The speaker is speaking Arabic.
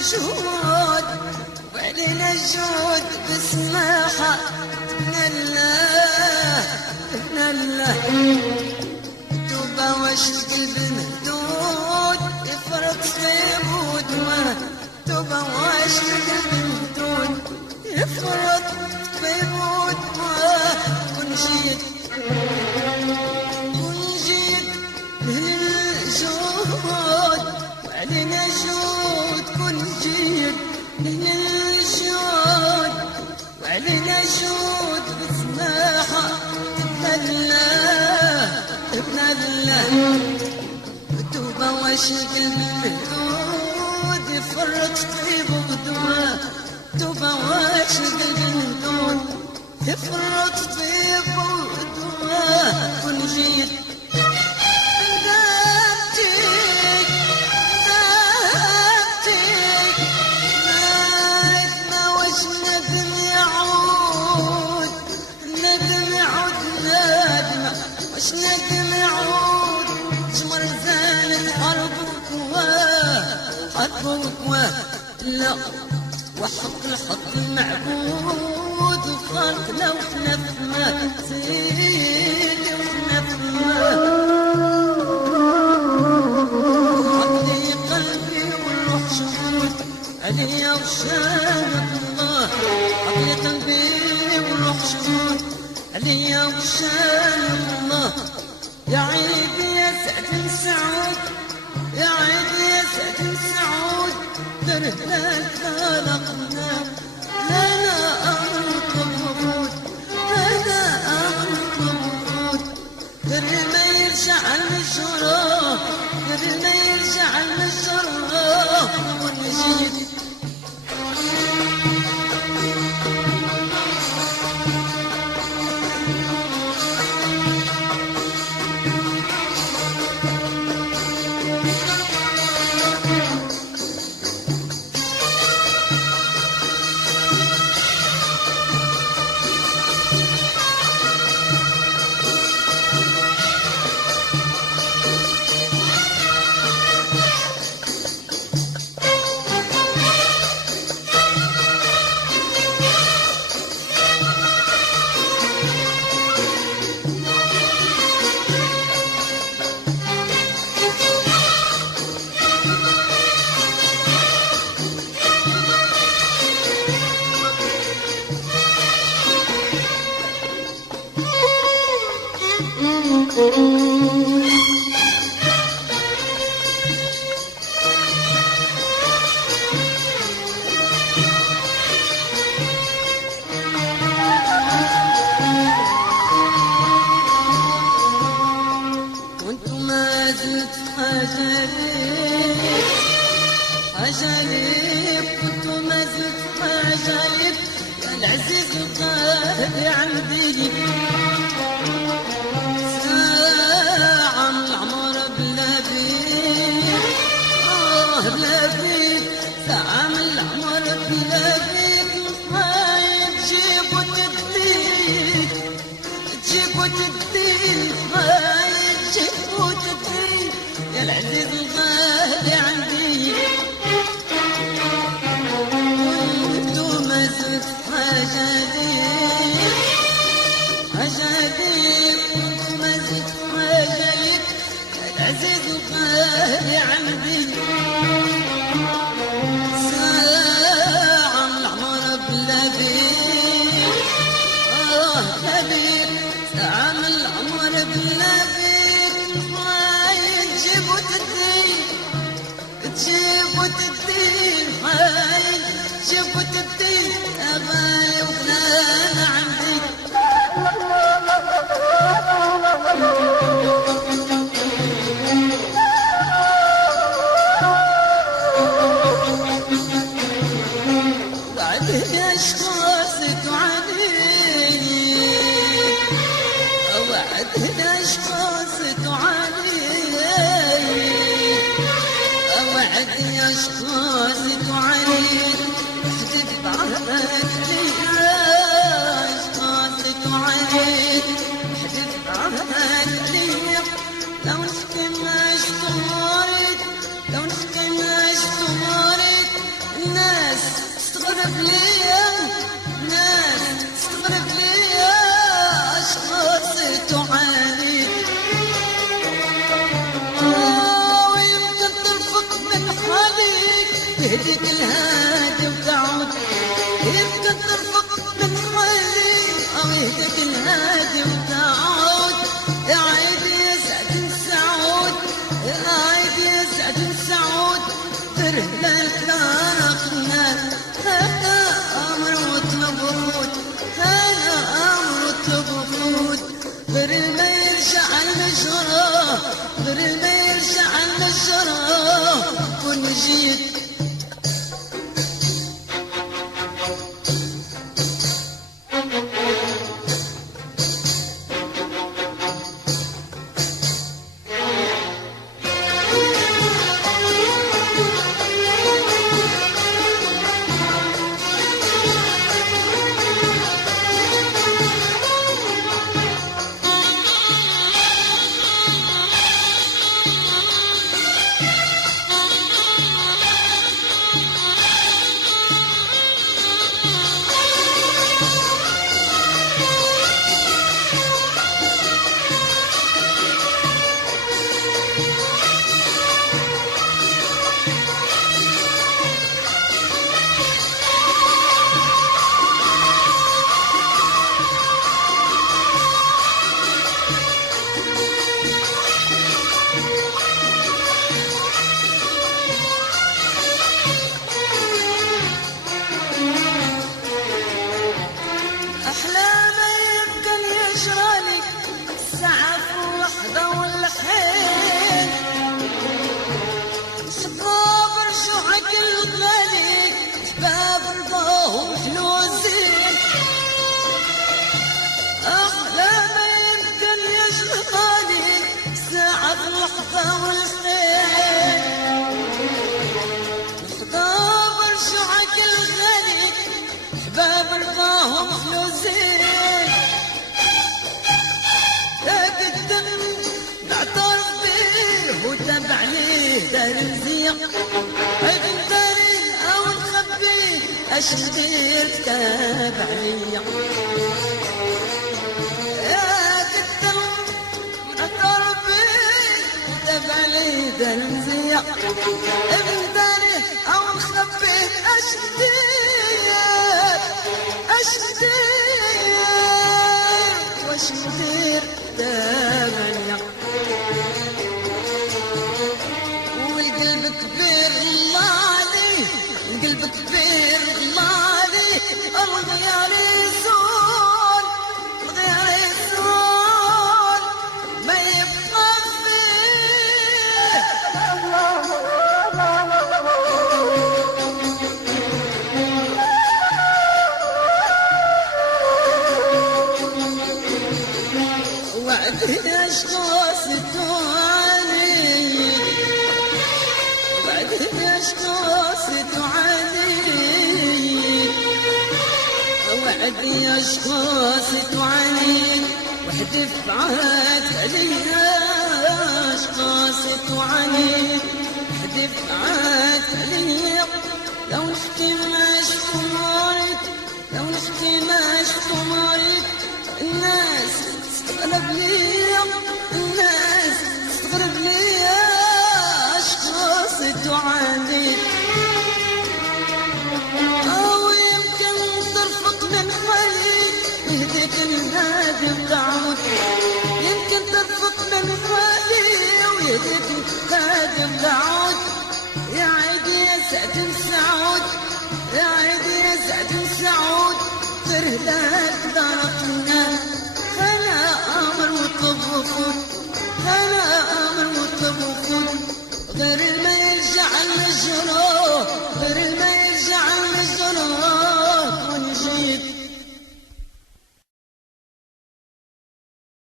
جود وعلينا جود بسماحة من الله من الله. توبة واش القلب مهدود يفرط في بود. توبة واش القلب مهدود يفرط في بود. كن جيت للجود وعلينا جود. كن جيت للجود وعلينا جود بسماحة ابن الله ابن الله. توبة واش القلب مهدود يفرط في بغدوه. توبة واش القلب مهدود يفرط في بغدوه. كن جيت ندم يعود جمر زانت حربك لا وحق الحق المعبود الخلق لو خلف ما سيدي وخلف ما عقلي قلبي والروح شهود عليا وشانك الله. عقلي قلبي والروح شهود عليا وشانك الله. يا عيد يا سعد مسعود يا عيد يا سعد مسعود دربنا خلقنا لنا أرض الوجود لنا أرض الوجود. قبل ما يرجع المجرى قبل ما يرجع المجرى ونجيب عجايب كنت ما زلت عجايب يا العزيز الغالي عندي ساعة من العمر بلا بيت بلا بيت ساعة من العمر بلا بيت الخايب تجيب وتدين تجيب وتدين خايب تجيب وتدين يا العزيز الغالي عندي. عجايب كنت ما زلت عجايب العزيز الغالي عندي ساعة من العمر بلا بيت بلا بيت ساعة من العمر بلا بيت هاي تجيب وتدين تجيب وتدين هاي تجيب وتدين يا غالي وفلان عندي. وعدني أشخاص تعاني وعدني أشخاص تعاني وعدني أشخاص تعاني احذف بعهدك ليا أشخاص تعاني احذف بعهدك ليا لو نحكي ماش طمارك لو نحكي ماش طمارك تستغرب ليا ناس تستغرب ليا اشخاص تعاني ويمكن ترفق من حالك يهديك الهادي وتعود يمكن ترفق من حالك او يهديك الهادي وتعود يا عيدي يسعد السعود يا عيدي يسعد السعود ترهلك لاقنا هذا امر واطلب وفود هذا امر واطلب وفود غير ما يرجع المجرى غير ما يرجع المجرى كن جيت اش ندير تتابع ليا يا كتر قربي تابع لي دنزيع ابداني او نخبي اش ندير واش ندير تابع ليا والقلب كبير الله عليه القلب كبير الغيار يزول الغيار يزول ما يبقى فيه وعدي اشخاص تعاني وعدي اشخاص تعاني وعدي أشخاص تعاني وحدي فعات عليها أشخاص تعاني وحدي فعات عليها لو نحكي ما شفتو مارك لو نحكي ما شفتو مارك الناس تستغرب ليا الناس تستغرب ليا أشخاص تعاني يهديك الهادي وتعود يمكن ترفق من حالي ويهديك الهادي وتعود يا عيدي يسعد السعود يا عيدي يسعد السعود ترهلك دارتنا هلا امر وطب وفوت هلا امر وطب وفوت غير